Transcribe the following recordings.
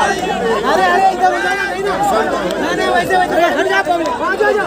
अरे अरे इधर हो जाना नहीं ना, नहीं वैसे वैसे हट जा पब्लिक, आ जा जा,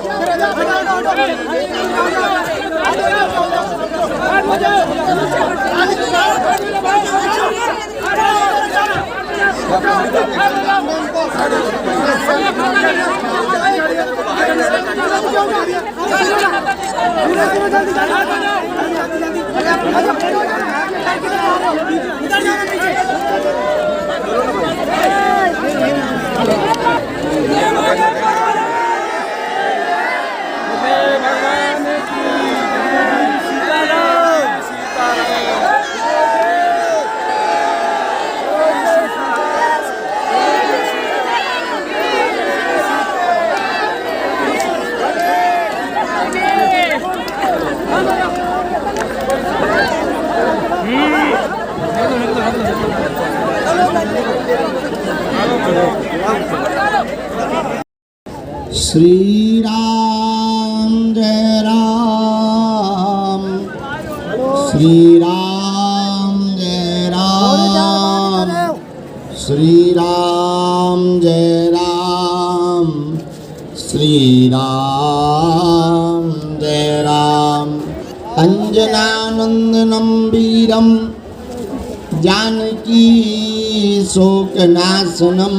श्री राम जय राम, श्री राम जय राम, श्री राम जय राम, श्री राम जय राम। अंजनानंदनं वीरं जानकी शोकनाशनं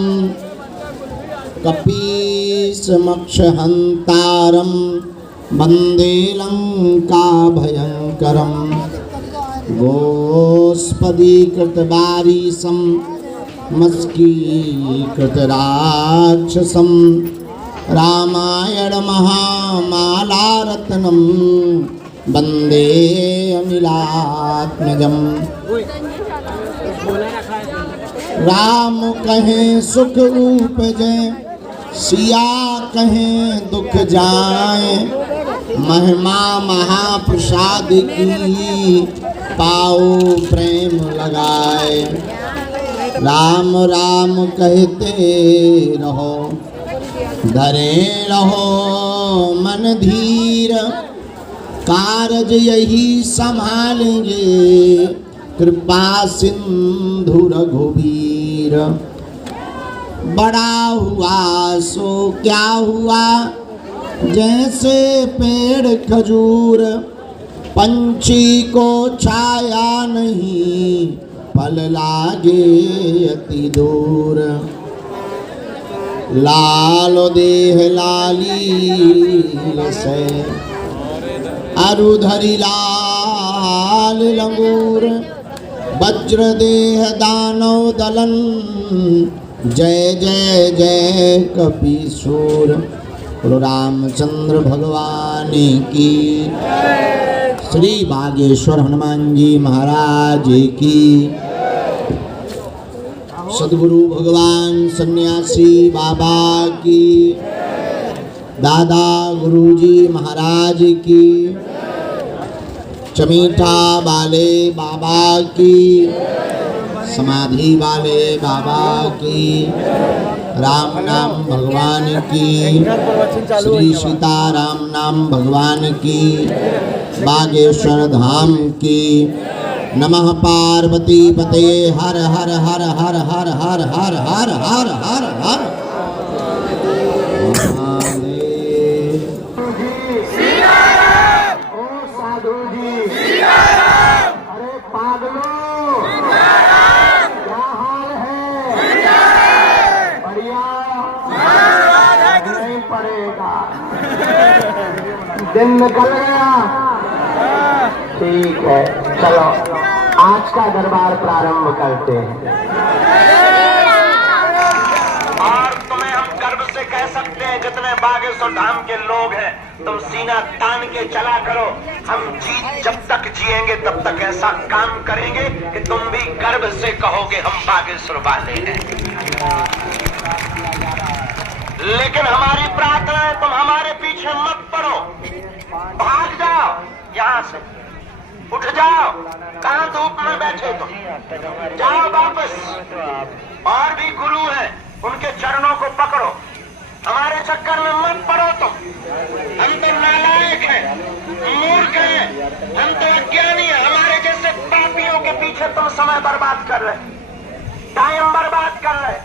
कपीशमक्षहन्तारं वन्दे लङ्काभयङ्करं। गोस्पदीकृतवारिशं मस्कीकृतराक्षसं रामायणमहामालारत्नं वन्दे अनिलात्मजम्। राम कहें सुख उपजे, सिया कहें दुख जाए, महिमा महाप्रसाद की पाओ प्रेम लगाए। राम राम कहते रहो, धरे रहो मन धीर, कारज यही संभालेंगे कृपा सिंधु रघुवीर। बड़ा हुआ सो क्या हुआ, जैसे पेड़ खजूर, पंछी को छाया नहीं, फल लागे अति दूर। लाल देह लाली से, अरुधरी लाल लंगूर, वज्र देह दानव दलन, जय जय जय कपीसूर। बोलो रामचंद्र भगवान की, श्री बागेश्वर हनुमान जी महाराज की, सद्गुरु भगवान सन्यासी बाबा की, दादा गुरुजी महाराज की, चमीठा वाले बाबा की, समाधि वाले बाबा की, राम नाम भगवान की, श्री सीताराम नाम भगवान की, बागेश्वर धाम की। नमः पार्वती पते, हर हर हर हर हर हर हर हर हर हर हर। दिन निकल गया, ठीक है, चलो आज का दरबार प्रारंभ करते हैं। और तुम्हें हम गर्व से कह सकते हैं, जितने बागेश्वर धाम के लोग हैं, तुम सीना तान के चला करो। हम जब तक जिएंगे तब तक ऐसा काम करेंगे कि तुम भी गर्व से कहोगे हम बागेश्वर वाले हैं। लेकिन हमारी प्रार्थना है, तुम हमारे पीछे मत पड़ो, भाग जाओ, यहाँ से उठ जाओ। कहाँ धूप में बैठे तुम, जाओ वापस। और भी गुरु हैं, उनके चरणों को पकड़ो, हमारे चक्कर में मत पड़ो तुम। हम तो नालायक हैं, मूर्ख हैं, हम तो अज्ञानी हैं। हमारे जैसे पापियों के पीछे तुम समय बर्बाद कर रहे, टाइम बर्बाद कर रहे।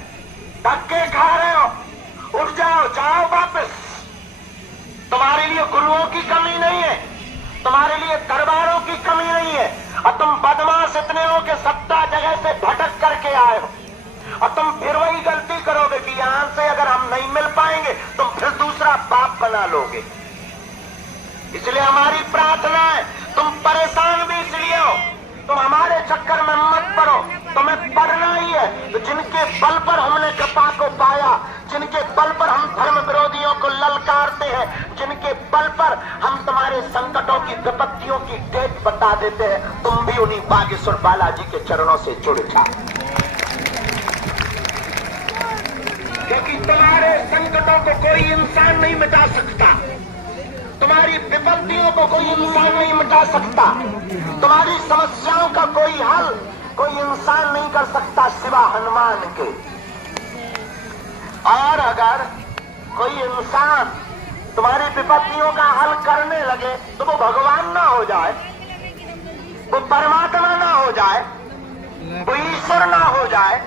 से भटक करके आए हो और तुम फिर वही गलती करोगे कि यहां से अगर हम नहीं मिल पाएंगे तुम फिर दूसरा बाप बना लोगे। इसलिए हमारी प्रार्थना है, तुम परेशान भी इसलिए हो, तुम हमारे चक्कर में मत पड़ो, तुम्हें पढ़ना ही है। तो जिनके बल पर हमने कृपा को पाया, जिनके बल पर हम धर्म विरोधियों को ललकारते हैं, जिनके बल पर हम तुम्हारे संकटों की विपत्तियों की डेट बता देते हैं, तुम भी उन्हीं बागेश्वर बालाजी के चरणों से जुड़ जाओ, क्योंकि तुम्हारे संकटों को कोई इंसान नहीं मिटा सकता, तुम्हारी विपत्तियों को कोई इंसान नहीं मिटा सकता, तुम्हारी समस्याओं का कोई हल कोई इंसान नहीं कर सकता सिवा हनुमान के। और अगर कोई इंसान तुम्हारी विपत्तियों का हल करने लगे तो वो भगवान ना हो जाए, वो परमात्मा ना हो जाए, वो ईश्वर ना हो जाए,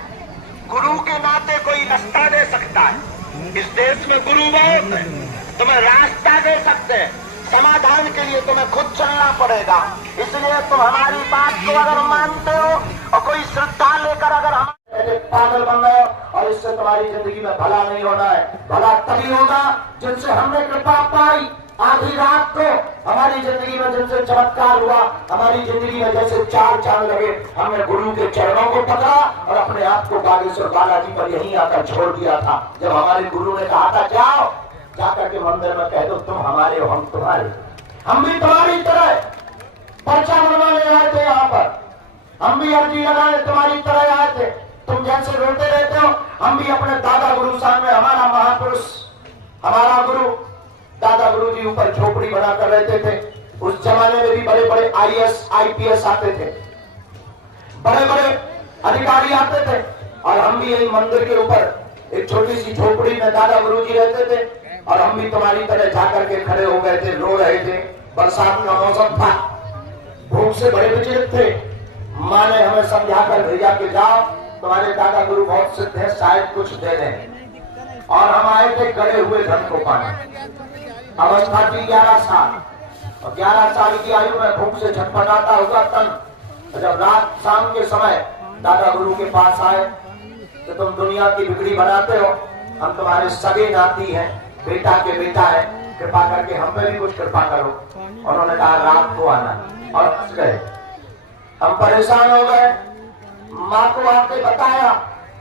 गुरु के नाते कोई रास्ता दे सकता है। इस देश में गुरु बहुत है, तुम्हें रास्ता दे सकते हैं, समाधान के लिए तुम्हें खुद चलना पड़ेगा। इसलिए तुम हमारी बात को अगर मानते हो और कोई श्रद्धा लेकर अगर हम पागल बन गए और इससे तुम्हारी जिंदगी में भला नहीं होना है। भला तभी होगा जिनसे हमने कृपा पाई, आधी रात को हमारी जिंदगी में जिनसे चमत्कार हुआ, हमारी जिंदगी में जैसे चार चांद लगे, हमने गुरु के चरणों को पकड़ा और अपने आप को बागेश्वर बालाजी पर यहीं आकर छोड़ दिया था। जब हमारे गुरु ने कहा था जाओ, जाकर के मंदिर में कह दो तुम हमारे हो हम तुम्हारे, हम भी तुम्हारी तरह पर्चा बनवाने आए थे, यहाँ पर हम भी अर्जी लगाने तुम्हारी तरह आए थे। तुम जैसे रोते रहते हो, हम भी अपने दादा गुरु सामने, हमारा महापुरुष, हमारा गुरु दादा गुरु जी ऊपर झोपड़ी बनाकर रहते थे। उस जमाने में भी बड़े बड़े IAS IPS आते थे, बड़े बड़े अधिकारी आते थे, और हम भी यही मंदिर के ऊपर एक छोटी सी झोपड़ी में दादा गुरु जी रहते थे, और हम भी तुम्हारी तरह जाकर के खड़े हो गए थे, रो रहे थे। बरसात का मौसम था, भूख से बड़े विचलित थे। माँ ने हमें समझाकर भेजा कि जाओ, तुम्हारे दादा गुरु बहुत सिद्ध है, शायद कुछ दे दें। और हम आए थे गड़े हुए धन को पाने। अवस्था थी 11 साल, और 11 साल की आयु में भूख से छटपटाता हुआ तन जब रात शाम के समय दादा गुरु के पास आए कि तुम दुनिया की बिगड़ी बनाते हो, हम तुम्हारे सगे नाती हैं, बेटा के बेटा है, कृपा करके हम पे भी कुछ कृपा करो। उन्होंने कहा रात को आना, और हंस गए। हम परेशान हो गए, माँ को आके बताया,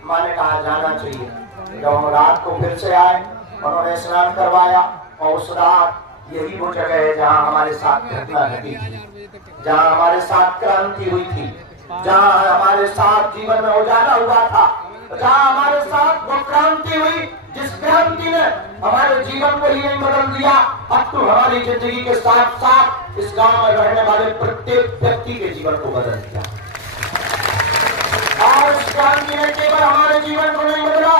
माँ ने कहा जाना चाहिए। जब हम रात को फिर से आए, उन्होंने स्नान करवाया, और उस रात यही वो जगह है जहाँ हमारे साथ घटना घटी थी, जहाँ हमारे साथ क्रांति हुई थी, जहाँ हमारे साथ जीवन में उजाला हुआ था, जहाँ हमारे साथ वो क्रांति हुई जिस क्रांति ने हमारे जीवन को ही नहीं बदल दिया, अब तो हमारी जिंदगी के साथ साथ इस गांव में रहने वाले प्रत्येक व्यक्ति के जीवन को बदल दिया। और उस क्रांति ने केवल हमारे जीवन को नहीं बदला,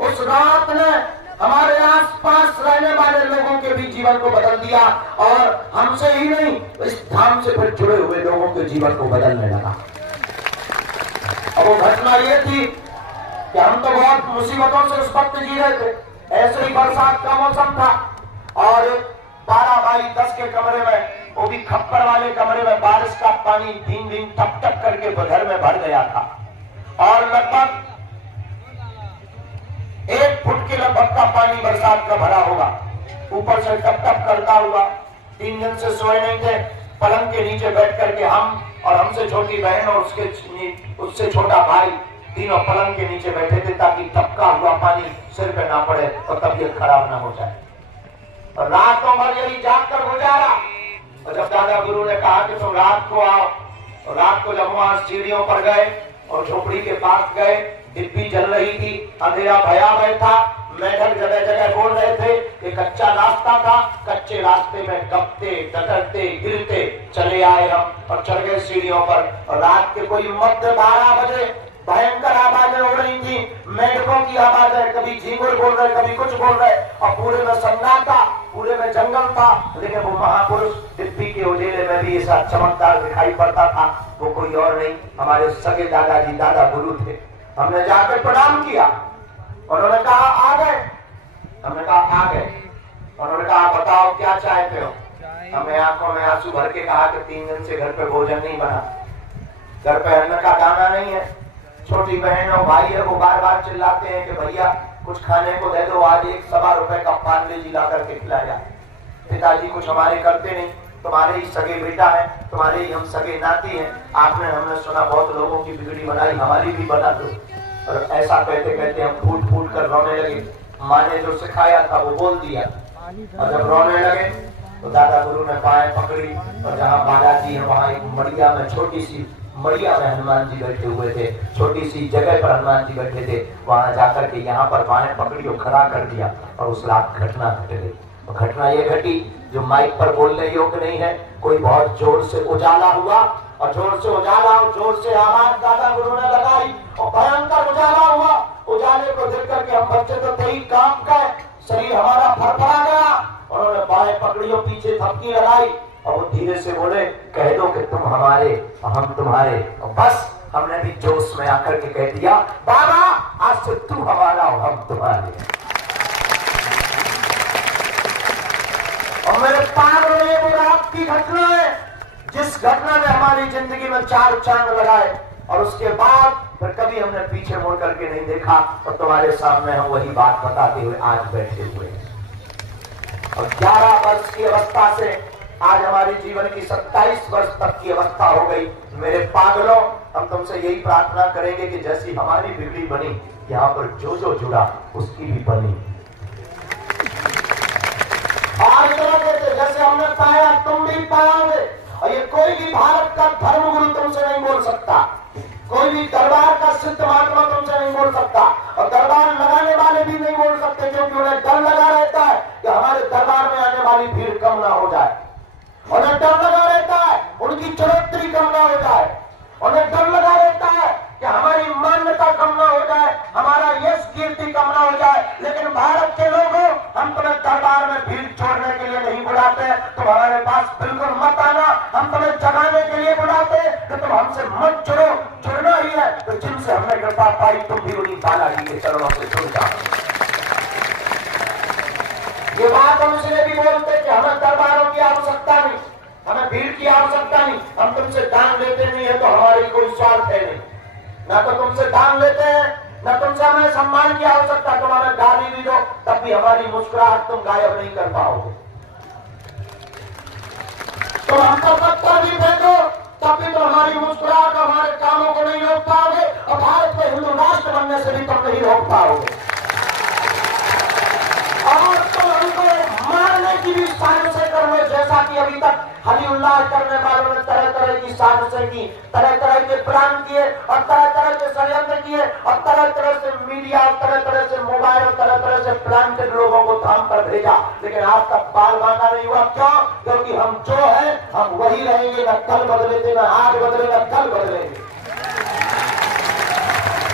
उस रात ने हमारे आसपास रहने वाले लोगों के भी जीवन को बदल दिया, और हमसे ही नहीं, इस धाम से फिर जुड़े हुए लोगों के जीवन को बदलने लगा। और वो घटना ये थी कि हम तो बहुत मुसीबतों से उस वक्त जी रहे थे। ऐसे ही बरसात का मौसम था, और 12x10 के कमरे में, वो भी खप्पर वाले कमरे में, बारिश का पानी धीम धीम टप टप करके घर में भर गया था, और लगभग 1 फुट के लगभग का पानी बरसात का भरा होगा, ऊपर से टप टप करता हुआ। 3 दिन से सोए नहीं थे। पलंग के नीचे बैठ करके हम और हमसे छोटी बहन और उससे छोटा भाई तीनों पलंग के नीचे बैठे थे, ताकि टपका हुआ पानी सिर पे ना पड़े और तबीयत खराब ना हो जाए। और रातों भर यही जाग कर गुजारा। और जब दादा गुरु ने कहा कि तुम रात को आओ, और रात को जब वहां सीढ़ियों पर गए और झोपड़ी के पास गए, डिब्बी जल रही थी, अंधेरा भयावह था, मेढक जगह जगह बोल रहे थे। एक कच्चा रास्ता था, कच्चे रास्ते में गपते डकरते गिरते चले आए हम, और चढ़ गए सीढ़ियों पर। और रात के कोई मध्य 12 बजे भयंकर आवाजें हो रही थी, मेढकों की आवाजें, कभी झींगुर बोल रहे, कभी कुछ बोल रहे, और पूरे में सन्नाटा, पूरे में जंगल था। लेकिन वो महापुरुष डिब्बी के उजेले में भी ऐसा चमकदार दिखाई पड़ता था। वो कोई और नहीं, हमारे सगे दादाजी दादा गुरु थे। हमने जाकर प्रणाम किया, उन्होंने कहा आ गए। हमने कहा आ गए। उन्होंने कहा बताओ क्या चाहते हो। हमें आंखों में आंसू भर के कहा कि 3 दिन से घर पे भोजन नहीं बना, घर पे अन्न का दाना नहीं है, छोटी बहन और भाई है वो बार बार चिल्लाते हैं कि भैया कुछ खाने को दे दो, आज 1 रुपए का पार्ले जी ला करके खिलाया। पिताजी कुछ हमारे करते नहीं, तुम्हारे ही सगे बेटा है, तुम्हारे ही हम सगे नाती हैं, आपने हमने सुना बहुत लोगों की बिगड़ी बनाई, हमारी भी बना दो। और ऐसा कहते कहते हम फूट फूट कर रोने लगे। माँ ने जो सिखाया था वो बोल दिया, और जब रोने लगे तो दादा गुरु ने पाए पकड़ी, और जहाँ बालाजी है वहाँ एक मड़िया में, छोटी सी मड़िया में हनुमान जी बैठे हुए थे, छोटी सी जगह पर हनुमान जी बैठे थे, वहां जाकर के यहाँ पर बाएं पकड़ी और खड़ा कर दिया, और उस रात घटना घट गई। घटना ये घटी जो माइक पर बोलने योग्य नहीं है। कोई बहुत जोर से उजाला हुआ, और जोर से उजाला और जोर से आवाज दादा गुरु ने लगाई, और भयंकर उजाला हुआ। उजाले को देख करके हम बच्चे तो कई काम गए, शरीर हमारा फरफरा गया। उन्होंने बाएं पकड़ियों पीछे थपकी लगाई, और वो धीरे से बोले, कह दो कि तुम हमारे हम तुम्हारे। और बस हमने भी जोश में आकर के कह दिया, बाबा आज से तू हमारा और हम तुम्हारे। और मेरे पार में वो रात की घटना है जिस घटना ने हमारी जिंदगी में 4 चांद लगाए, और उसके बाद फिर कभी हमने पीछे मुड़ करके नहीं देखा। और तुम्हारे सामने हम वही बात बताते हुए आज बैठे हुए हैं। और 11 वर्ष की अवस्था से आज हमारे जीवन की 27 वर्ष तक की अवस्था हो गई। मेरे पागलों, हम तुमसे यही प्रार्थना करेंगे कि जैसी हमारी बिगड़ी बनी, यहाँ पर जो जो जुड़ा उसकी भी बनी। और इतना कहते जैसे हमने पाया तुम भी पाओगे। और ये कोई भी भारत का धर्मगुरु तुमसे नहीं बोल सकता, कोई भी दरबार का सिद्ध महात्मा तुमसे नहीं बोल सकता, और दरबार लगाने वाले भी नहीं बोल सकते, क्योंकि उन्हें डर लगा रहता है कि हमारे दरबार में आने वाली भीड़ कम ना हो जाए। उन्हें डर लगा रहता है उनकी चरित्र कम ना हो जाए, उन्हें डर लगा रहता है कि हमारी मान्यता कम ना हो जाए, हमारा यश कीर्ति कम ना हो जाए। लेकिन भारत के लोगों, हम तुम्हें दरबार में भीड़ छोड़ने के लिए नहीं बुलाते, तुम हमारे पास बिल्कुल मत आना। हम तुम्हें जगाने के लिए बुलाते कि तुम हमसे मत जुड़ो, जुड़ना ही है तो जिनसे हमने कृपा पाई तुम भी उन्हीं बालाजी के चरणों से जुड़ जाओ। ये बात हम इसलिए भी बोलते कि हमें दरबारों की आवश्यकता नहीं, हमें भीड़ की आवश्यकता नहीं। हम तुमसे दान लेते नहीं है तो हमारी कोई स्वार्थ है नहीं, ना तो तुमसे दान लेते हैं, ना तुमसे हमें सम्मान की आवश्यकता। तुम हमें गाली भी दो तब भी हमारी मुस्कुराहट तुम गायब नहीं कर पाओगे। तुम हम पर पत्थर भी फेंको तब भी तुम हमारी मुस्कुराहट हमारे कामों को नहीं रोक पाओगे, और भारत में हिंदू राष्ट्र बनने से भी तुम नहीं रोक पाओगे। और तुम हमको मारने की भी साजिशें कर रहे, जैसा कि अभी तक हली उल्लाह करने वालों ने तरह तरह की साजिशें की, तरह तरह के प्लान किए, और तरह तरह के षड्यंत्र किए, और तरह तरह से मीडिया, और तरह तरह से मोबाइल, और तरह तरह से प्लांटेड लोगों को थाम कर भेजा, लेकिन आज तक बाल बांका नहीं हुआ। क्यों? क्योंकि हम जो है हम वही रहेंगे, न कल बदले थे, न आज बदले, न कल बदलेंगे।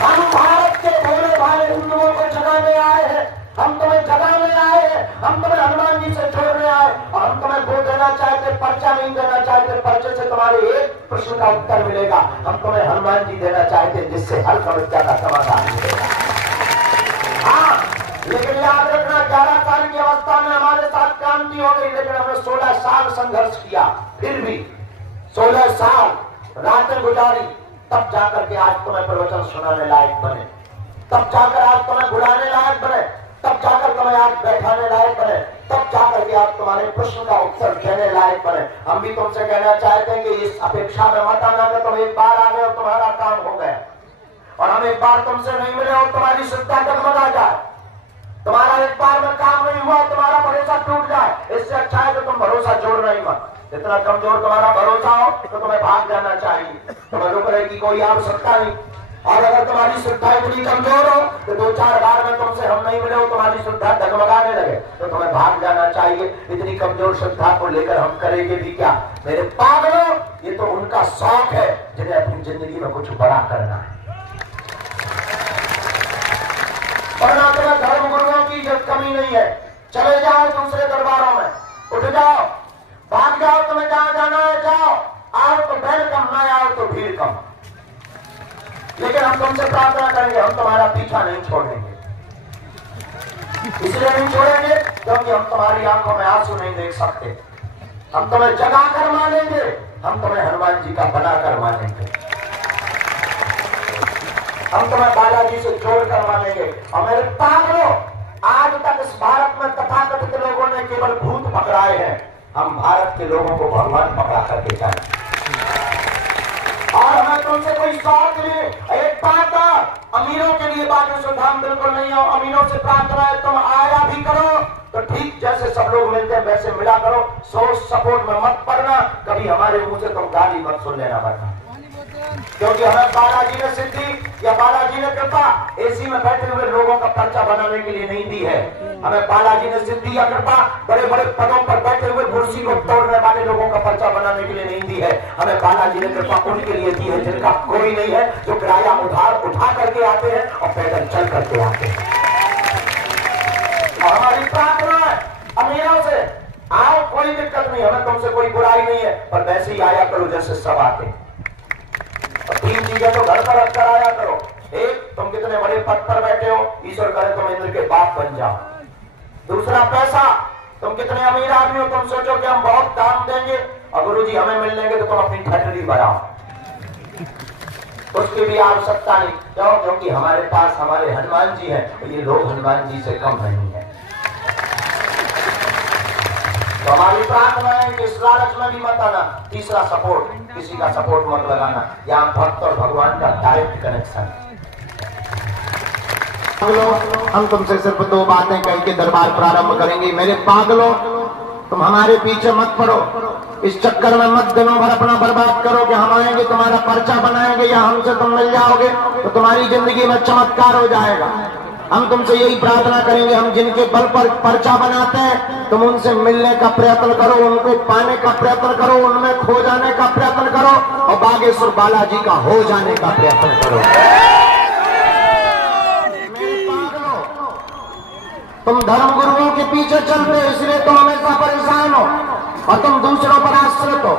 हम भारत के भोले भाले हिंदुओं को जगाने आए हैं, हम तुम्हें जगाने आए हैं, हम तुम्हें हनुमान जी से जोड़ने आए, और हम तुम्हें वोट देना चाहते, पर्चा नहीं देना चाहते, पर्चे से तुम्हारे एक प्रश्न का उत्तर मिलेगा। हम तुम्हें हनुमान जी देना चाहते जिससे हर समस्या का समाधान मिलेगा। हाँ, लेकिन याद रखना 11 साल की अवस्था में हमारे साथ क्रांति हो गई, लेकिन हमने 16 साल संघर्ष किया, फिर भी 16 साल रातें गुजारी, तब जाकर के आज तुम्हें प्रवचन सुनाने लायक बने, तब जाकर आज तुम्हें बुलाने लायक बने, तब जाकर तुम्हें आज बैठाने लायक बने, तब जाकर के आज तुम्हारे प्रश्न का उत्तर देने लायक बने। हम भी तुमसे कहना चाहते हैं कि इस अपेक्षा में मत आना कि तुम एक बार आ गए और तुम्हारा काम हो गया, और हम एक बार तुमसे नहीं मिले और तुम्हारी श्रद्धा डगमगा जाए, तुम्हारा एक बार में काम नहीं हुआ, तुम्हारा भरोसा टूट जाए। इससे अच्छा है कि तुम भरोसा जोड़ना ही मत। जितना कमजोर तुम्हारा भरोसा हो तो तुम्हें भाग जाना चाहिए, तुम्हें रुकने की कोई आवश्यकता नहीं। और अगर तुम्हारी श्रद्धा इतनी कमजोर हो तो 2-4 बार में तुमसे हम नहीं मिले हो, तुम्हारी श्रद्धा डगमगाने लगे तो तुम्हें भाग जाना चाहिए। इतनी कमजोर श्रद्धा को लेकर हम करेंगे भी क्या? मेरे पागलों, ये तो उनका शौक है जिन्हें अपनी जिंदगी में कुछ बड़ा करना है। और ना तुम्हें धर्म गुरुओं की जब कमी नहीं है, चले जाओ दूसरे दरबारों में, उठ जाओ, भाग जाओ, तुम्हें जहां जाना है जाओ, आओ तो बैल कम, ना आओ तो भीड़ कम। लेकिन हम तुमसे प्रार्थना करेंगे, हम तुम्हारा पीछा नहीं छोड़ेंगे। इसलिए नहीं छोड़ेंगे क्योंकि हम तुम्हारी आंखों में आंसू नहीं देख सकते। हम तुम्हें जगा कर मानेंगे, हम तुम्हें हनुमान जी का बनाकर मानेंगे। हम तुम्हें बालाजी से जोड़ कर मानेंगे। और मेरे पागलों, आज तक इस भारत में तथाकथित लोगों ने केवल भूत पकड़ाए हैं, हम भारत के लोगों को भगवान पकड़ा करके जाए। और हमें तुमसे कोई स्वार्थ नहीं। एक बात, अमीरों के लिए बागेश्वर धाम बिल्कुल नहीं हो। अमीरों से प्रार्थना है तुम आया भी करो तो ठीक जैसे सब लोग मिलते हैं वैसे मिला करो। सोर्स सपोर्ट में मत पड़ना, कभी हमारे मुंह से तुम गाली मत सुन लेना वरना, क्योंकि हमें बालाजी ने सिद्धि या बालाजी ने कृपा एसी में बैठे हुए लोगों का पर्चा बनाने के लिए नहीं दी है। हमें बालाजी ने सिद्धि या कृपा बड़े बड़े पदों पर बैठे हुए कुर्सी को तोड़ने वाले लोगों का पर्चा बनाने के लिए नहीं दी है। हमें बालाजी ने कृपा उनके लिए दी है जिनका कोई नहीं है, जो किराया उधार उठा करके आते हैं और पैदल चल करके आते हैं। और हमारी प्रार्थना है अमीरों से, आओ कोई दिक्कत नहीं, हमें तुमसे कोई बुराई नहीं है, पर वैसे ही आया करो जैसे सब आते हैं। तीन चीजें तो घर पर रखकर आया करो। एक, तुम कितने बड़े पद पर बैठे हो, ईश्वर करे तुम इंद्र के बाप बन जाओ। दूसरा, पैसा, तुम कितने अमीर आदमी हो, तुम सोचो कि हम बहुत दान देंगे और गुरुजी हमें मिल लेंगे तो तुम अपनी फैक्ट्री बढ़ाओ, उसकी भी आवश्यकता नहीं। क्यों? क्योंकि हमारे पास हमारे हनुमान जी हैं, तो ये लोग हनुमान जी से कम नहीं है। तो हमारी प्रार्थना है कि इस लालच में भी मत आना। तीसरा, सपोर्ट, किसी का सपोर्ट मत लगाना। यहाँ भक्त और भगवान का डायरेक्ट कनेक्शन। हम तुमसे सिर्फ दो बातें कह के दरबार प्रारंभ करेंगे। मेरे पागलों, तुम हमारे पीछे मत पड़ो, इस चक्कर में मत दिनों भर अपना बर्बाद करो कि हम आएंगे तुम्हारा पर्चा बनाएंगे या हमसे तुम मिल जाओगे तो तुम्हारी जिंदगी में चमत्कार हो जाएगा। हम तुमसे यही प्रार्थना करेंगे, हम जिनके बल पर पर्चा बनाते हैं तुम उनसे मिलने का प्रयत्न करो, उनको पाने का प्रयत्न करो, उनमें खो जाने का प्रयत्न करो और बागेश्वर बालाजी का हो जाने का प्रयत्न करो। तुम धर्म गुरुओं के पीछे चलते इसलिए तुम हमेशा परेशान हो और तुम दूसरों पर आश्रित हो।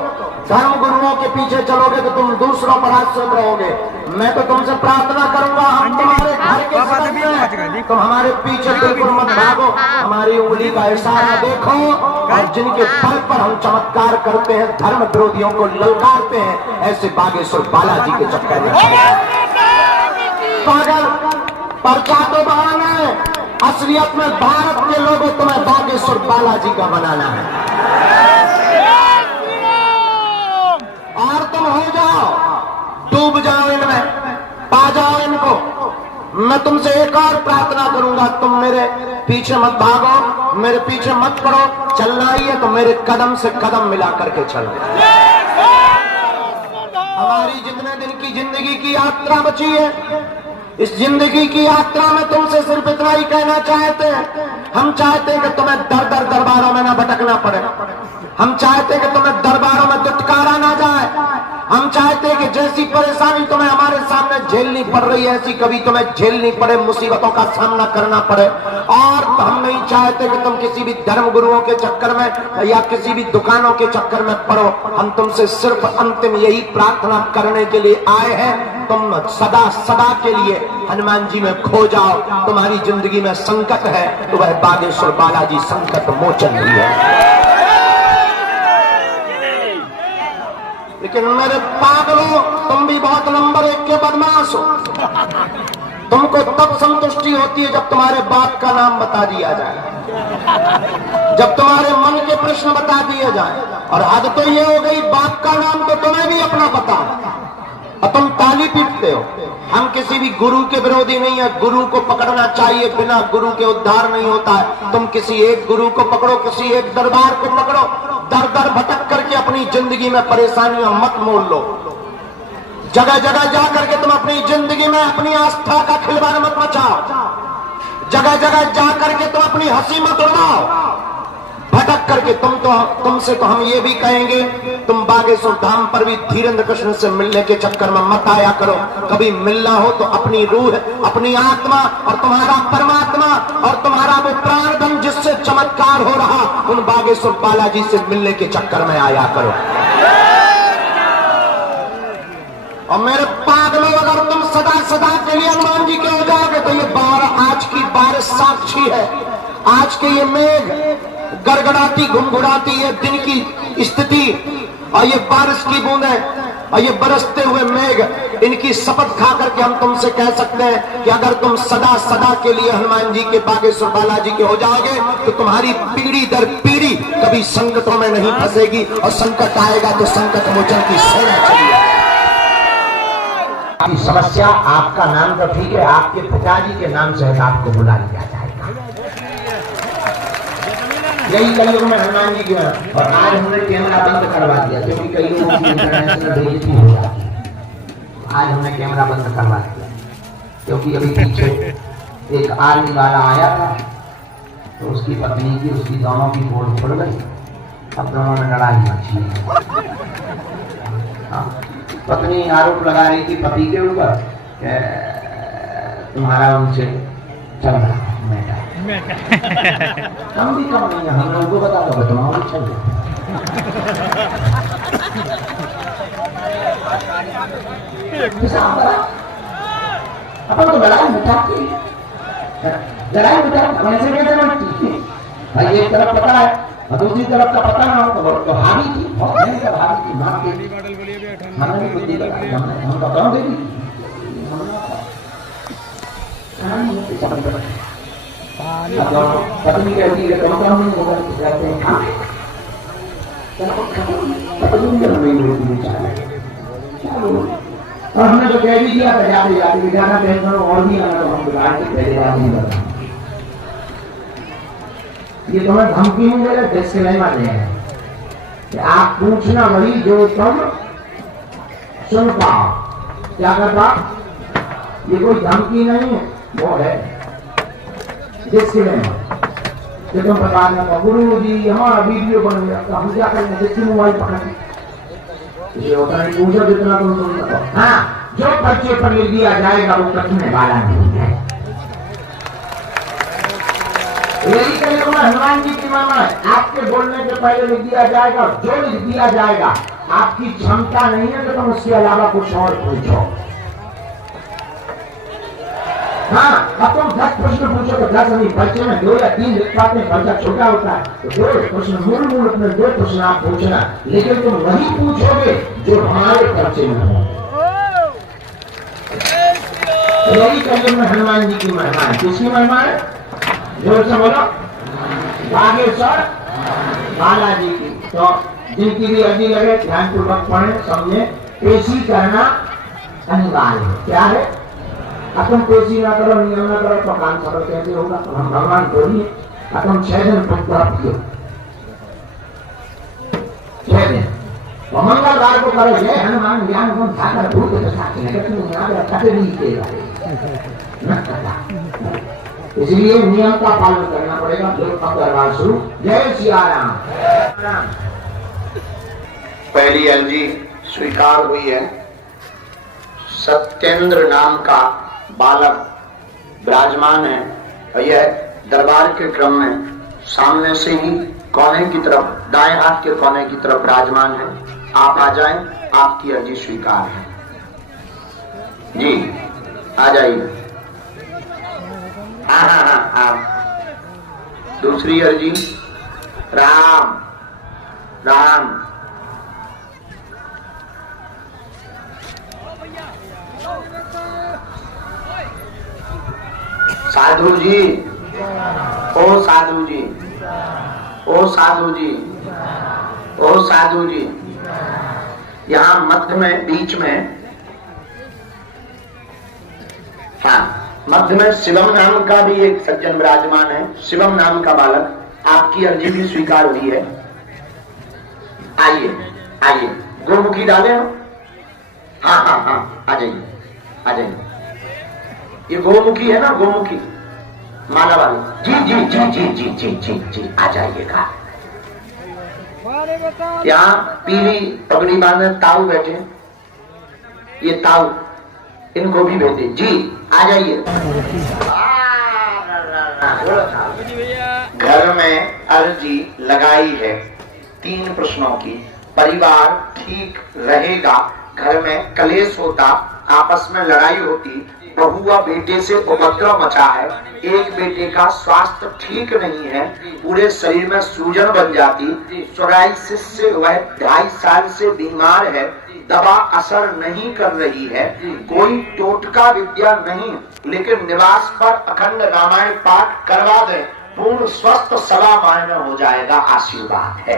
धर्म गुरुओं के पीछे चलोगे तो तुम दूसरों पर आश्रित रहोगे। मैं तो तुमसे प्रार्थना करूंगा, हम तुम्हारे घर के सदस्य हैं, तुम हमारे पीछे बिल्कुल मत भागो, हमारी उंगली का इशारा देखो और जिनके बल पर हम चमत्कार करते हैं, धर्म विरोधियों को ललकारते हैं, ऐसे बागेश्वर बालाजी के चक्कर में पागल। पर्चा तो बहाना है, असलियत में भारत के लोगों तुम्हें बागेश्वर बालाजी का बनाना है। और तुम हो जाओ, डूब जाओ इनमें, पा जाओ इनको। मैं तुमसे एक और प्रार्थना करूंगा, तुम मेरे पीछे मत भागो, मेरे पीछे मत पड़ो। चलना ही है तो मेरे कदम से कदम मिला करके चलो। हमारी जितने दिन की जिंदगी की यात्रा बची है, इस जिंदगी की यात्रा में तुमसे सिर्फ इतना ही कहना चाहते हैं। हम चाहते हैं कि तुम्हें दर दर दरबारों में ना भटकना पड़े, हम चाहते हैं कि तुम्हें दरबारों में दुत्कारा ना जाए, हम चाहते हैं कि जैसी परेशानी तुम्हें हमारे सामने झेलनी पड़ रही है ऐसी कभी तुम्हें झेलनी पड़े, मुसीबतों का सामना करना पड़े। और हम नहीं चाहते कि तुम किसी भी धर्म गुरुओं के चक्कर में या किसी भी दुकानों के चक्कर में पड़ो। हम तुमसे सिर्फ अंतिम यही प्रार्थना करने के लिए आए हैं, तुम सदा सदा के लिए हनुमान जी में खो जाओ। तुम्हारी जिंदगी में संकट है तो वह बागेश्वर बालाजी संकट मोचन भी है। लेकिन मेरे पागलों, तुम भी बहुत नंबर एक के बदमाश हो। तुमको तब संतुष्टि होती है जब तुम्हारे बाप का नाम बता दिया जाए, जब तुम्हारे मन के प्रश्न बता दिए जाए। और हद तो ये हो गई, बाप का नाम तो तुम्हें भी अपना पता और तुम ताली पीटते हो। हम किसी भी गुरु के विरोधी नहीं है, गुरु को पकड़ना चाहिए, बिना गुरु के उद्धार नहीं होता है। तुम किसी एक गुरु को पकड़ो, किसी एक दरबार को पकड़ो, दर दर भटक करके अपनी जिंदगी में परेशानियां मत मोल लो। जगह जगह जाकर के तुम अपनी जिंदगी में अपनी आस्था का खिलवाड़ मत मचाओ, जगह जगह जाकर के तुम अपनी हंसी मत उड़ाओ। भटक करके तुमसे तो हम ये भी कहेंगे, तुम बागेश्वर धाम पर भी धीरेन्द्र कृष्ण से मिलने के चक्कर में मत आया करो। कभी मिलना हो तो अपनी रूह, अपनी आत्मा और तुम्हारा परमात्मा और तुम्हारा वो प्राणधन जिससे चमत्कार हो रहा, उन बागेश्वर बालाजी से मिलने के चक्कर में आया करो। और मेरे पागलों, अगर तुम सदा सदा के लिए हनुमान जी के हो जाओगे तो ये आज की बारिश साक्षी है। आज के ये मेघ गड़गड़ाती घुमघुड़ाती है दिन की स्थिति और ये बारिश की बूंदें और ये बरसते हुए मेघ, इनकी शपथ खा करके हम तुमसे कह सकते हैं कि अगर तुम सदा सदा के लिए हनुमान जी के, बागेश्वर बालाजी के हो जाओगे तो तुम्हारी पीढ़ी दर पीढ़ी कभी संकटों में नहीं फंसेगी, और संकट आएगा तो संकट मोचन की सेना चलेगी। आपकी समस्या, आपका नाम तो ठीक है, आपके पिताजी के नाम से आपको बुला लिया जाएगा। यही कलयुग में हनुमान जी की, और आज हमने कैमरा बंद करवा दिया क्योंकि कई लोगों की इंटरनेशनल बेइज्जती हो जाती है। आज हमने कैमरा बंद करवा दिया क्योंकि अभी पीछे एक आर्मी वाला आया था, तो उसकी पत्नी की, उसकी दोनों की पोल खुल गई, अब दोनों में लड़ाई मची। पत्नी आरोप लगा रही थी पति के ऊपर, तुम्हारा उनसे चल रहा है, हम भी कम नहीं है, हम लोगों को बता दो तुम्हारा भी चल रहा। अपन तो लड़ाई मिटाते हैं, लड़ाई मिटा वैसे कैसे मिटती भाई? एक तरफ पता है और दूसरी तरफ का पता ना हो तो हावी थी, नहीं तो हावी थी मार के हमने भी बुद्धि लगाई, हम बताओ दे दी पत्नी कहती है और हमने तो कह भी दिया था जाते जाते बिठाना पेंशन और भी आना, तो हम बिगाड़ के पहले बात नहीं बता। ये तुम्हें धमकी नहीं दे रहे, डिस्क्लेमर दे रहे हैं कि आप पूछना वही जो तुम सुन पाओ। क्या कर पाओ? ये कोई धमकी नहीं है, वो है डिस्क्लेमर। कि तुम प्रकार में गुरु जी हमारा वीडियो बन गया, तो हम क्या करेंगे? जिसकी मोबाइल पकड़ेंगे, ये होता है पूछो जितना तुम सुन सको। हाँ, जो पर्चे पर लिख दिया जाएगा वो कटने वाला नहीं है। यही कलयुग में हनुमान जी की महिमा है, आपके बोलने के पहले लिख दिया जाएगा, जो लिख दिया जाएगा आपकी क्षमता नहीं है तो तुम उसके अलावा कुछ और पूछो। हाँ, अब तुम 10 प्रश्न पूछो तो 10 नहीं, पर्चे में 2 या 3 लिख पाते हैं, पर्चा छोटा होता है तो 2 प्रश्न मूल अपने 2 प्रश्न आप पूछना, लेकिन तुम वही पूछोगे जो हमारे पर्चे में हो। यही कलयुग में हनुमान जी की महिमा है। किसकी महिमा है? जोर से बोलो, बागेश्वर बालाजी की। तो जिनकी भी अर्जी लगे ध्यानपूर्वक पढ़े, समझे। पेशी करना अनिवार्य है। क्या है? तुम पेशी ना करो, नियम ना करो तो काम सफल कैसे होगा? तो हम भगवान बोलिए, तुम 6 दिन प्राप्त किए, 6 दिन तो मंगलवार को करो, जय हनुमान ज्ञान गुण सागर भूत इसलिए नियम का पालन करना पड़ेगा। मंगलवार शुरू। जय सिया राम। पहली अर्जी स्वीकार हुई है। सत्येंद्र नाम का बालक विराजमान है और यह दरबार के क्रम में सामने से ही कोने की तरफ, दाएं हाथ के कोने की तरफ विराजमान है। आप आ जाएं, आपकी अर्जी स्वीकार है। जी आ जाइए। हाँ। दूसरी अर्जी राम राम। साधु जी, ओ साधु जी, ओ साधु जी, ओ साधु जी। यहाँ मध्य में, बीच में, हाँ मध्य में शिवम नाम का भी एक सज्जन विराजमान है। शिवम नाम का बालक, आपकी अर्जी भी स्वीकार हुई है। आइए आइए, गोमुखी डाले हो? हाँ हाँ हाँ, आ जाइए आ जाइए। ये गोमुखी है ना, गोमुखी माला वाली। जी जी जी जी जी जी जी जी, आ जाइएगा। यहाँ पीली पगड़ी बांधे ताऊ बैठे, ये ताऊ, इनको भी भेजे। जी आ जाइए। घर में अर्जी लगाई है 3 प्रश्नों की। परिवार ठीक रहेगा, घर में कलेश होता, आपस में लड़ाई होती, बहू व बेटे से उपद्रव मचा है, एक बेटे का स्वास्थ्य ठीक नहीं है, पूरे शरीर में सूजन बन जाती, सोराइसिस से वह 2.5 साल से बीमार है, दवा असर नहीं कर रही है, कोई टोटका विद्या नहीं, लेकिन निवास पर अखंड रामायण पाठ करवा दे, पूर्ण स्वस्थ सला मायने हो जाएगा। आशीर्वाद है।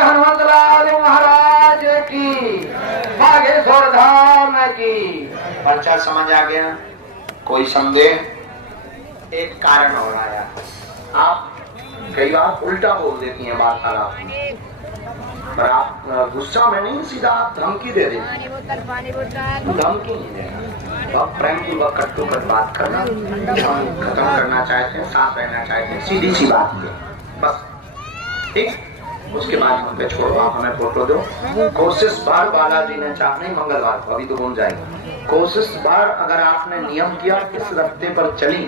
हनुमत लाल महाराज की, बागेश्वर धाम की। पर्चा समझ आ गया? कोई संदेह? एक कारण और आया, आप कई बार उल्टा बोल देती हैं वार्तालाप में, पर आप गुस्सा में नहीं, सीधा आप धमकी दे देती। धमकी नहीं देना, तो आप प्रेम पूर्वक कट्टोकट बात करना, हम खत्म करना चाहते हैं, साथ रहना चाहते हैं, सीधी सी बात है बस। ठीक, उसके बाद हम पे छोड़ो, आप हमें फोटो दो। कोशिश बार बालाजी ने चाह नहीं, मंगलवार को अभी तो घूम जाएगी, कोशिश बार अगर आपने नियम किया, इस रास्ते पर चली,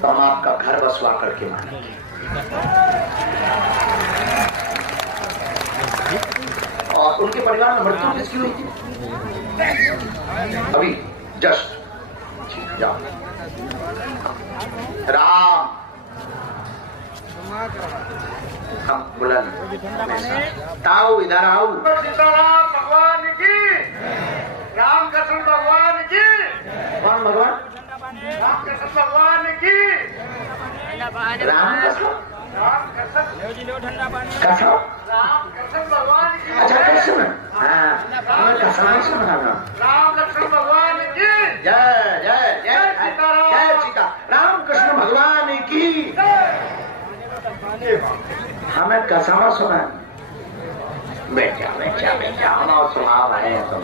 तो हम आपका घर बसवा करके मानेंगे। और उनके परिवार में मृत्यु किसकी हुई थी? अभी जस्ट जाओ। राम हम बुला ताऊ, इधर आओ। सीताराम भगवान की, रामकृष्ण भगवान की। कौन भगवान? रामकृष्ण भगवान की। रामकृष्ण भगवान की। अच्छा कृष्ण, हाँ कृष्ण सुना। रामकृष्ण भगवान की जय जय जय जय सीता। रामकृष्ण भगवान की। हमें कसम सुना। बैठा बैठा बैठा, हम सुनाव है तो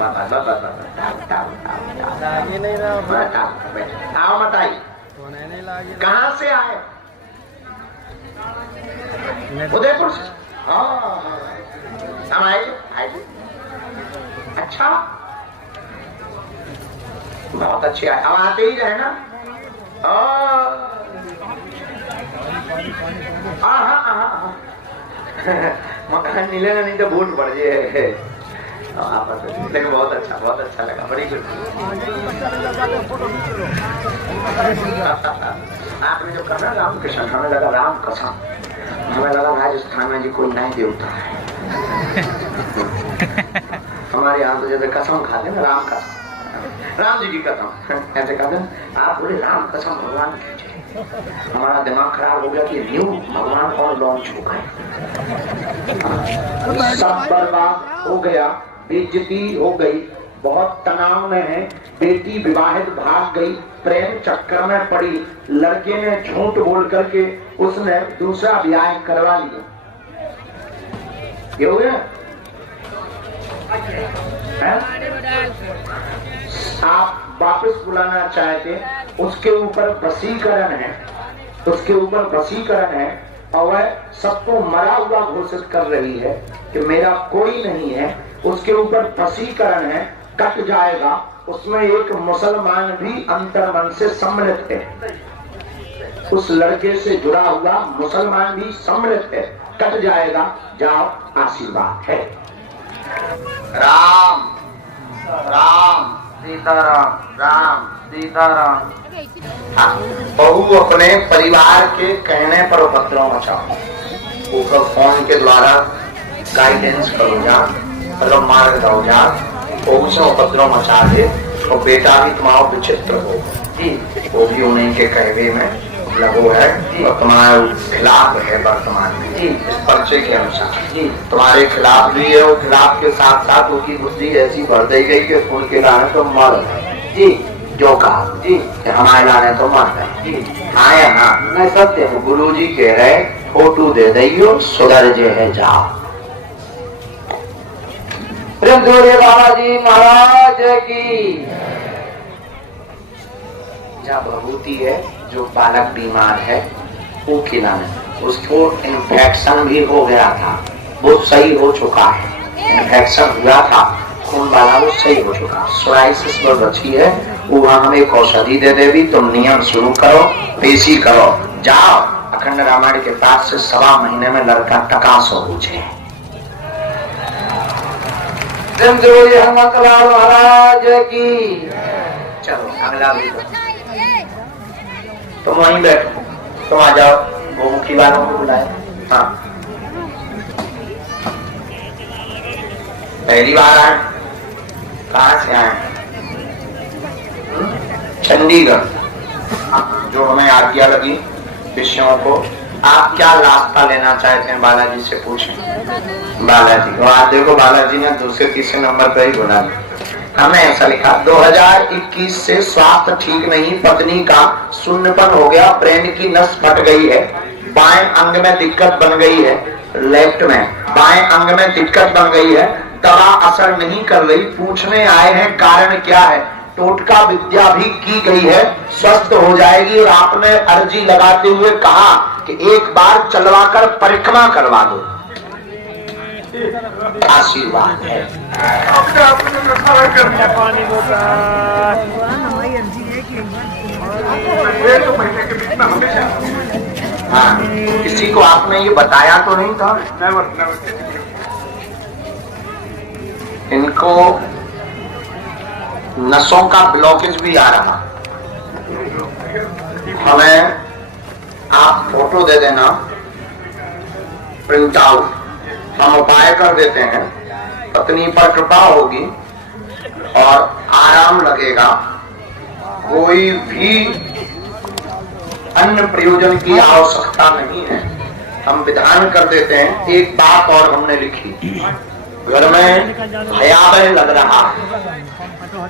आओ मत आई। कहाँ से आए? उदयपुर से। हम आए। अच्छा, बहुत अच्छे आए। अब आते ही रहे ना। मकान मिले ना, नहीं तो वोट बढ़ जाए। लेकिन बहुत अच्छा लगा, बड़ी गुड। आपने जो कहा रामकृष्ण, हमें लगा राम कसम, हमें लगा राजस्थान में जी कोई नए देवता है। हमारे यहाँ तो जैसे कसम खाते ना, राम कसम, राम जी की कसम ऐसे कहते हैं। आप बोले राम कसम भगवान की जय। हमारा दिमाग खराब हो गया कि न्यू भगवान और लॉन्च हो गए, सब बर्बाद हो गया, बेइज्जती हो गई, बहुत तनाव में है। बेटी विवाहित भाग गई, प्रेम चक्कर में पड़ी, लड़के ने झूठ बोल करके उसने दूसरा ब्याह करवा लिया। ये हो गया। आप वापस बुलाना चाहते, उसके ऊपर वशीकरण है, उसके ऊपर वशीकरण है, और वह सबको मरा हुआ घोषित कर रही है कि मेरा कोई नहीं है। उसके ऊपर वशीकरण है, कट जाएगा। उसमें एक मुसलमान भी अंतर्मन से सम्मिलित है, उस लड़के से जुड़ा हुआ मुसलमान भी सम्मिलित है, कट जाएगा। जाओ, आशीर्वाद है। राम राम सीताराम, राम सीताराम। बहू अपने परिवार के कहने पर उपद्रव मचाओ, ऊपर फोन के द्वारा गाइडेंस करो जा, मतलब मार्ग दो जा, बहू से उपद्रव मचा दे, और बेटा भी तुम्हारा विचित्र हो जी, वो भी उन्हीं के कहवे में लगो है और तुम्हारे खिलाफ है वर्तमान में जी, इस पर्चे के अनुसार जी तुम्हारे खिलाफ भी है, और खिलाफ के साथ साथ उसकी बुद्धि ऐसी बढ़ दी गई कि फूल के लाने तो मर जी, जो कहा जी हमारे लाने तो मर गए जी। हाँ या हाँ? नहीं सत्य है। गुरु जी कह रहे फोटो दे दियो, सुधर जे है जाओ। प्रेम जोड़े बाबा जी महाराज की। जहाँ भभूति है, जो बालक बीमार है वो खिलाना, उसको इन्फेक्शन भी हो गया था, वो सही हो चुका है। इन्फेक्शन हुआ था खून वाला, वो सही हो चुका। सोराइसिस पर बची है, वो हमें एक औषधि दे देवी। तुम नियम शुरू करो, पेशी करो, जाओ। अखंड रामायण के पास से 1.25 महीने में लड़का टकास हो पूछे। हनुमत लाल महाराज की। चलो अगला भी तुम वहीं बैठो, तुम आ जाओ, वो मुखी वालों को बुलाए। हाँ, पहली बार आए? कहाँ से आए? चंडीगढ़। जो हमें आज्ञा लगी विषयों को, आप क्या रास्ता लेना चाहते हैं बालाजी से पूछें। बालाजी को आज देखो, बालाजी ने दूसरे तीसरे नंबर पर ही बोला। हमें ऐसा लिखा 2021 से स्वास्थ्य ठीक नहीं, पत्नी का शून्यपन हो गया, ब्रेन की नस फट गई है, बाएं अंग में दिक्कत बन गई है, लेफ्ट में बाएं अंग में दिक्कत बन गई है, दवा असर नहीं कर रही, पूछने आए हैं कारण क्या है, टोटका विद्या भी की गई है, स्वस्थ हो जाएगी। और आपने अर्जी लगाते हुए कहा कि एक बार चलवाकर परिक्रमा करवा दो। आशीर्वाद है। हाँ, किसी को आपने ये बताया तो नहीं था? इनको नसों का ब्लॉकेज भी आ रहा। हमें आप फोटो दे देना, प्रिंट आउट, हम उपाय कर देते हैं, पत्नी पर कृपा होगी और आराम लगेगा। कोई भी अन्य प्रयोजन की आवश्यकता नहीं है, हम विधान कर देते हैं। एक बात और हमने लिखी, घर में भयावह लग रहा है,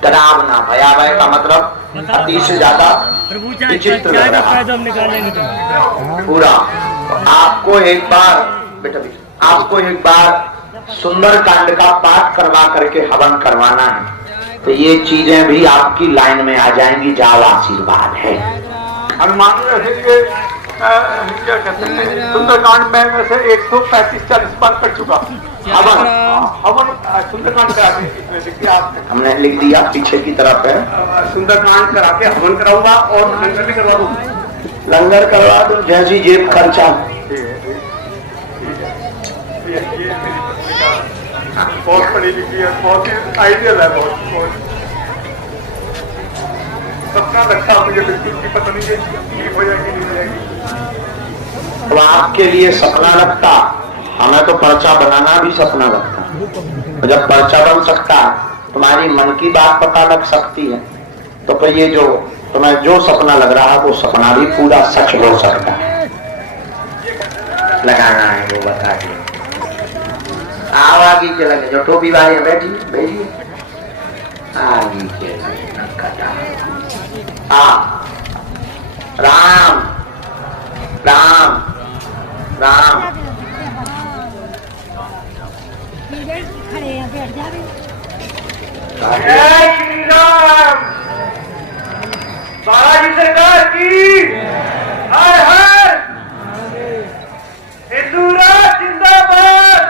डरावना, भयावह का मतलब अति से ज्यादा विचित्र लग रहा है पूरा। आपको एक बार बेटा, आपको एक बार सुंदर कांड का पाठ करवा करके हवन करवाना है, तो ये चीजें भी आपकी लाइन में आ जाएंगी। जाओ, आशीर्वाद है। हनुमान क्या कहते हैं, सुंदरकांड में वैसे 135-40 बार कर चुका हवन। सुंदरकांड करा के हमने लिख दिया, पीछे की तरफ है, सुंदरकांड करा के हवन कराऊंगा और लंगर भी करवा दूंगा। लंगर करवा दो, जैसी जेब खर्चा। बहुत पढ़ी लिखी है, बहुत ही आइडियल है, बहुत सबका रखा मुझे बिल्कुल की पता नहीं है हो जाएगी नहीं हो जाएगी। तो आपके लिए सपना लगता, हमें तो पर्चा बनाना भी सपना लगता। तो जब पर्चा बन सकता है, तुम्हारी मन की बात पता लग सकती है, तो ये जो तुम्हें जो सपना लग रहा है वो सपना भी पूरा सच हो सकता है। लगाना है वो बता के आगे के लगे, जो टोपी वाली बैठी बैठी आगे के राम राम राम। खड़े हैं, बैठ जावे। जय श्री राम। बालाजी सरकार की हर हर। हिंदू राज जिंदाबाद।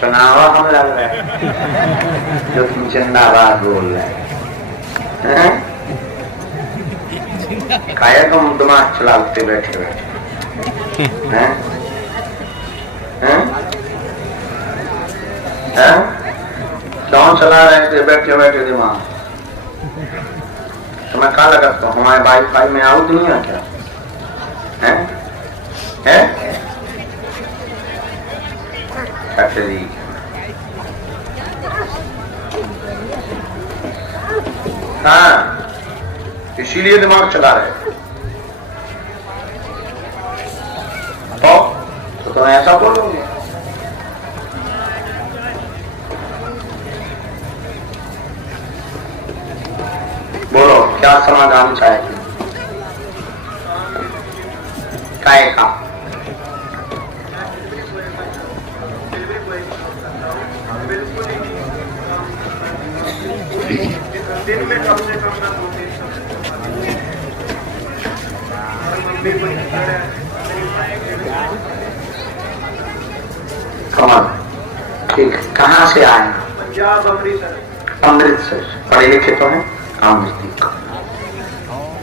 चुनाव हम लड़ रहे हैं, जो तुम जिंदाबाद बोल रहे हैं। काया तुम दिमाग चलाते बैठे बैठे हैं? क्यों चला रहे थे बैठे बैठे दिमाग? तुम्हें क्या लगा तो हमारे वाईफाई में आउट नहीं है क्या? है? हाँ, इसीलिए दिमाग चला रहे तो तुम ऐसा बोलोगे। बोलो क्या समाधान चाहेगी? काय का दिन में कम से कम ना 2-3 कमल। ठीक, कहाँ से आए? पंजाब, अमृतसर। अमृतसर। पढ़े लिखे तो हैं? अमृतसर।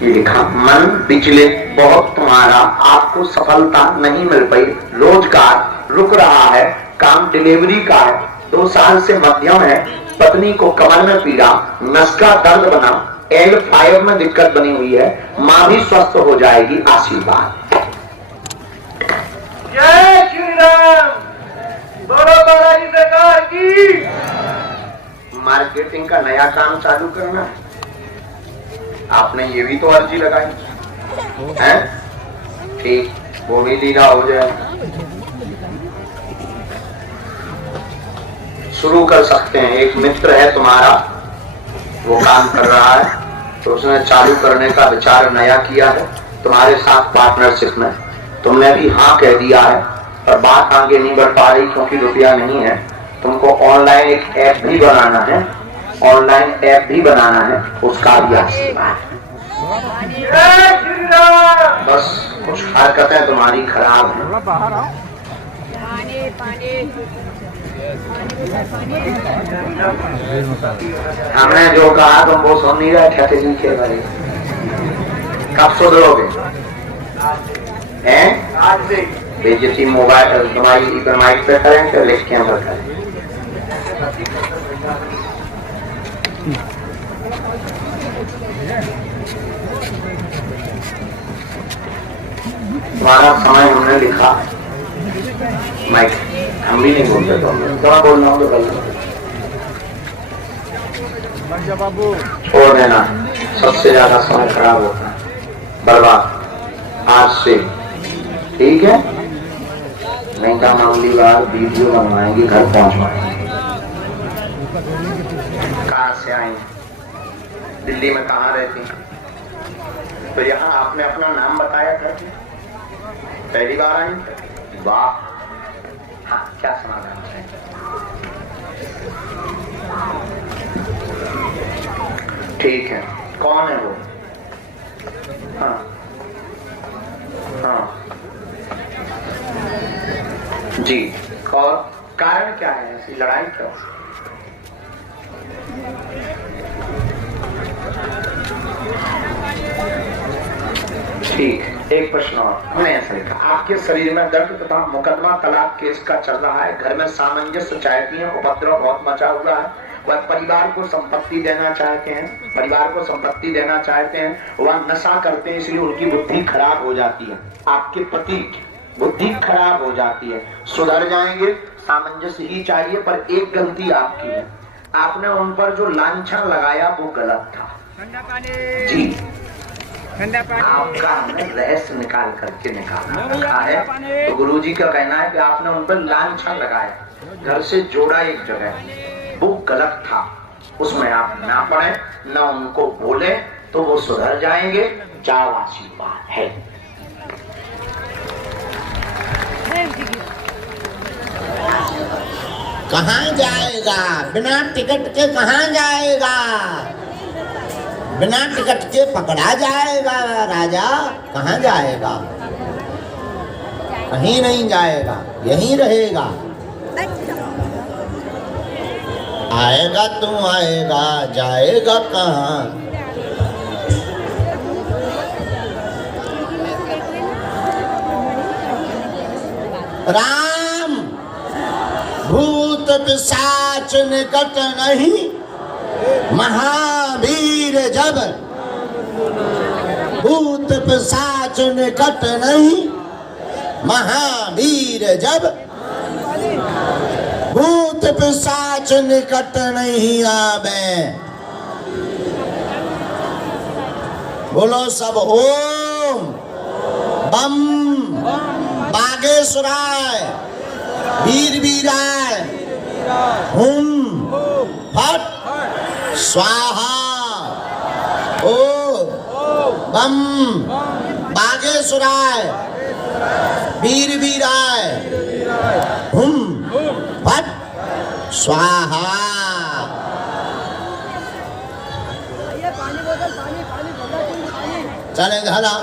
ये लिखा, मन विचलित बहुत तुम्हारा, आपको सफलता नहीं मिल पाई, रोजगार रुक रहा है, काम डिलीवरी का है, 2 साल से मध्यम है, पत्नी को कमर में पीड़ा, नस का दर्द बना, L5 में दिक्कत बनी हुई है, माँ भी स्वस्थ हो जाएगी। आशीर्वाद। जय श्री राम। दोनों बालाजी सरकार की। मार्केटिंग का नया काम चालू करना है, आपने ये भी तो अर्जी लगाई है। ठीक, वो भी दीदा हो जाए, शुरू कर सकते हैं। एक मित्र है तुम्हारा, वो काम कर रहा है, तो उसने चालू करने का विचार नया किया है तुम्हारे साथ पार्टनरशिप में। तुमने भी हाँ कह दिया है, पर बात आगे नहीं बढ़ पा रही क्योंकि रुपया नहीं है। तुमको ऑनलाइन एक ऐप भी बनाना है, ऑनलाइन ऐप भी बनाना है, उसका भी आशीर्वाद। बस कुछ हरकतें तुम्हारी खराब हैं। हमने जो कहा तुम वो सुन नहीं रहे थे जी के बारे। कब सुधरोगे? हैं? आज से बेइज्जती मोबाइल तुम्हारी माइक पे करें कि लिख के अंदर करें? तुम्हारा समय हमने लिखा, माइक हम भी नहीं बोलते, तो थोड़ा बोलना हो तो बाबू छोड़ देना। सबसे ज्यादा समय खराब होता है, बर्बाद आज से, ठीक है? नहीं तो अगली बार वीडियो बनवाएंगे, घर पहुंचवाएंगे। कहाँ से आई? दिल्ली में कहाँ रहती? तो यहाँ आपने अपना नाम बताया था, पहली बार आई? वाह, हाँ क्या समाधान है? ठीक है, कौन है वो? हाँ हाँ जी, और कारण क्या है ऐसी लड़ाई क्यों? ठीक, एक प्रश्न और। हमने ऐसा लिखा, आपके शरीर में दर्द तथा मुकदमा तलाक केस का चल रहा है, घर में सामंजस्य चाहती है, उपद्रव बहुत मचा हुआ है, वह परिवार को संपत्ति देना चाहते हैं, परिवार को संपत्ति देना चाहते हैं, वह नशा करते हैं, इसलिए उनकी बुद्धि खराब हो जाती है। आपके पति बुद्धि खराब हो जाती है, सुधर जाएंगे, सामंजस्य ही चाहिए, पर एक गलती आपकी है, आपने उन पर जो लांछन लगाया वो गलत था जी। आपका हमने रहस्य निकाल करके निकाला रखा है, तो गुरुजी का कहना है कि आपने उन पर लांछन लगाया, घर से जोड़ा एक जगह, वो गलत था, उसमें आप ना पड़े, ना उनको बोले, तो वो सुधर जाएंगे। जाओ, आशीर्वाद है। कहाँ जाएगा? बिना टिकट के कहाँ जाएगा? बिना टिकट के पकड़ा जाएगा राजा, कहाँ जाएगा? कहीं नहीं जाएगा, यहीं रहेगा। आएगा तू आएगा, जाएगा कहाँ? राम, भूत पिशाच निकट नहीं, महावीर जब। भूत पिशाच निकट नहीं, महावीर जब। भूत पिशाच निकट नहीं आवे। बोलो सब ओम बम। बागेश्वराय, वीर वीराय, हुम फट स्वाहा। ओम बम बागेश्वराय, वीर वीराय, हुम फट स्वाहा। चले घरा।